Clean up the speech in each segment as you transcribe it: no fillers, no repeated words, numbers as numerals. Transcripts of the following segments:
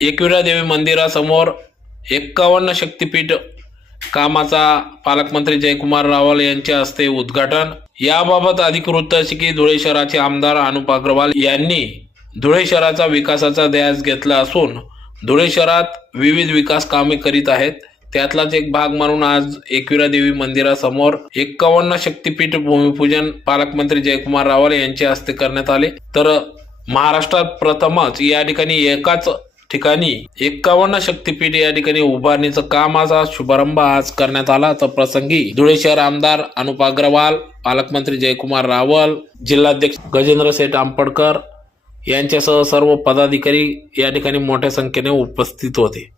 एकविरा देवी मंदिरासमोर 51 शक्तीपीठ कामाचा पालकमंत्री जयकुमार रावल यांच्या हस्ते उद्घाटन। याबाबत अधिक वृत्त असे की धुळे शहराचे आमदार अनुप अग्रवाल यांनी धुळे शहराचा विकासाचा ध्यास घेतला असून धुळे शहरात विविध विकास कामे करीत आहेत। त्यातलाच एक भाग म्हणून आज एकविरा देवी मंदिरासमोर 51 शक्तीपीठ भूमिपूजन पालकमंत्री जयकुमार रावल यांच्या हस्ते करण्यात आले। तर महाराष्ट्रात प्रथमच या ठिकाणी एकाच ठिकाणी 51 शक्तीपीठ या ठिकाणी उभारणीचं कामाचा शुभारंभ आज करण्यात आला। तर प्रसंगी धुळे शहर आमदार अनुप अग्रवाल, पालकमंत्री जयकुमार रावल, जिल्हाध्यक्ष गजेंद्र शेठ आंबडकर यांच्यासह सर्व पदाधिकारी या ठिकाणी मोठ्या संख्येने उपस्थित होते।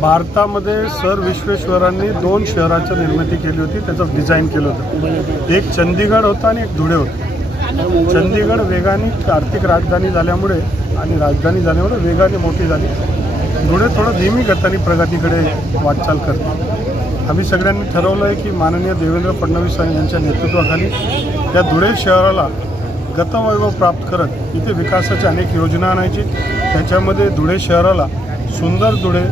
भारतामध्ये सर विश्वेश्वरांनी 2 शहराची निर्मिती केली होती, त्याचं डिझाईन केलं होतं। एक चंदीगड होता आणि एक धुळे होतं। चंदीगड वेगाने आर्थिक राजधानी झाल्यामुळे आणि राजधानी झाल्यामुळे वेगाने मोठी झाली। धुळे थोडं धीमी गतीने प्रगतीकडे वाटचाल करते। आम्ही सगळ्यांनी ठरवलं आहे की माननीय देवेंद्र फडणवीस यांच्या नेतृत्वाखाली या धुळे शहराला गतवैभव प्राप्त करत इथे विकासाच्या अनेक योजना आणायची। त्याच्यामध्ये धुळे शहराला सुंदर धुळे,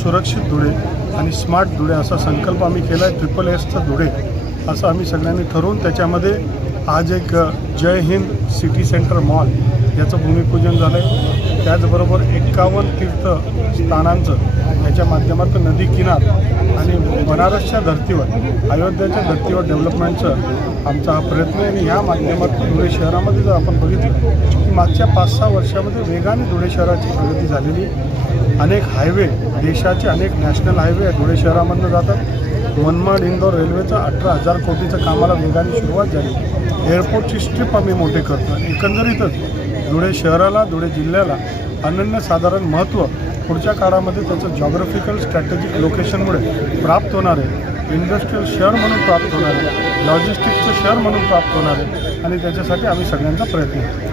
सुरक्षित धुळे आणि स्मार्ट धुळे असा संकल्प आम्ही केला आहे। SSSचं धुळे असं आम्ही सगळ्यांनी ठरवून त्याच्यामध्ये आज एक जय हिंद सिटी सेंटर मॉल याचं भूमिपूजन झालं आहे। त्याचबरोबर 51 तीर्थस्थानांचं याच्या माध्यमातून नदी किनार आणि बनारसच्या धर्तीवर, अयोध्याच्या धर्तीवर डेव्हलपमेंटचं आमचा हा प्रयत्न आहे। आणि या माध्यमातून धुळे शहरामध्ये जर आपण बघितलं की मागच्या 5-6 वर्षामध्ये वेगाने धुळे शहराची प्रगती झालेली। अनेक हायवे, देशाचे अनेक नॅशनल हायवे धुळे शहरामधून जातात। मनमाड इंदोर रेल्वेचं 18,000 कोटीचं कामाला वेगाने सुरुवात झाली। एअरपोर्टची स्ट्रीप आम्ही मोठे करतो। एकंदरीतच धुळे शहराला, धुळे जिल्ह्याला अनन्यसाधारण महत्त्व पुढच्या काळामध्ये त्याचं जॉग्राफिकल स्ट्रॅटेजिक लोकेशनमुळे प्राप्त होणार आहे। इंडस्ट्रियल शहर म्हणून प्राप्त होणार आहे, लॉजिस्टिक्सचं शहर म्हणून प्राप्त होणार आहे आणि त्याच्यासाठी आम्ही सगळ्यांचा प्रयत्न करतो।